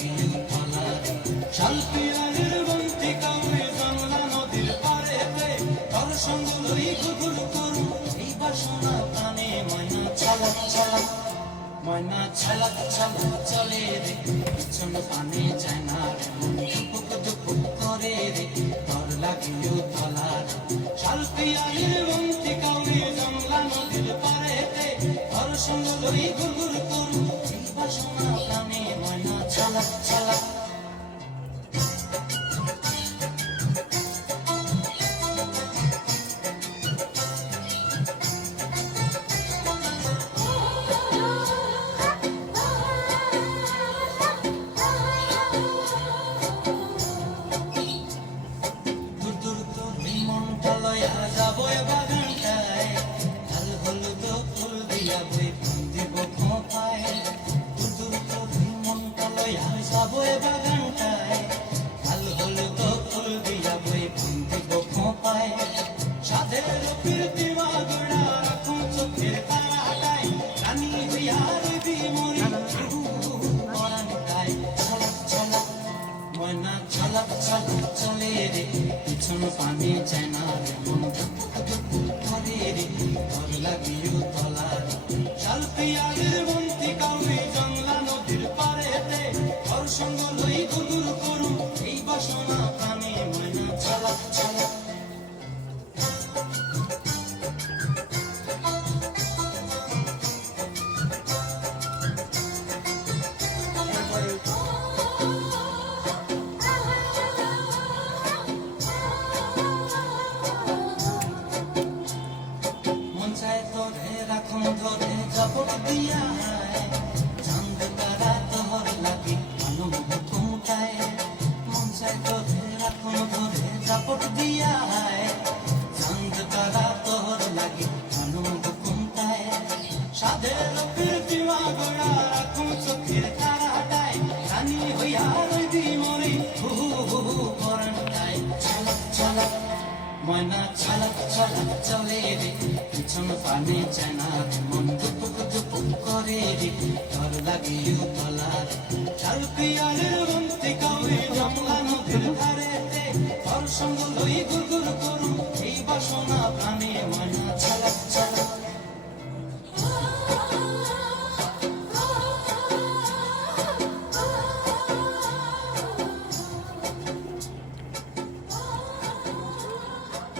লাগে উতলা শালপিয়ারের বন্তি কাউরে জংলা নদীর পাড়েতে তোর সঙ্গ লই ঘুঘুর করু এই বাসনা প্রাণে ময়না ছলক ছলক ময়না ছলক ছলক চলে রে পিছন পানে যায় না রে মন দুপুক দুপুক করে রে তোর লাগে উতলা শালপিয়ারের বন্তি কাউরে জংলা নদীর পাড়েতে তোর সঙ্গ লই ঘুঘুর করু এই বাসনা প্রাণে ময়না ছলক ছলক যাবো বাগানটায় লাল হলুদ ফুল দিয়া বই দিব খোঁপায় দূর তোর মনটা লয়া যাবো বাগানটায় লাল হলুদ ফুল দিয়া বই দিব খোঁপায় সাধের প্রীতি মাগুড়া রাখুন চোখের তারাটায় রানী হইয়া রবি মরি পরানটায় ছলক ছলক ময়না ছলক ছলক চলে রে পিছন পানি চায় না রে মন ধরে রে তোর লাগে উতলা শালপিয়ারের বন্তি কাউরে জংলা নদীর পাড়েতে তোর সঙ্গ লই ঘুঘুর করু এই বাসনা প্রাণে ময়না ছলক ছলক রাখুন ধরে জাপট দিয়া চাঁদ তারা তোর লাগে অনুভব কুমটায় মন চাই তোরে রাখুন ধরে জাপট দিয়া চাঁদ তারা তোর লাগে অনুভব কুমটায় সাধের প্রীতি মাগুড়া রাখুন চোখের তারাটায় রানী হইয়া রইবি মরি হু হু পরানটায় ছলক ছলক ময়না ছলক ছলক চলে রে পিছন পানে চায় না মন দুপুক দুপুক করে রে তোর লাগে উতলা শালপিয়ারের বন্তি কাউরে জংলা নদীর ধারেতে তোর সঙ্গ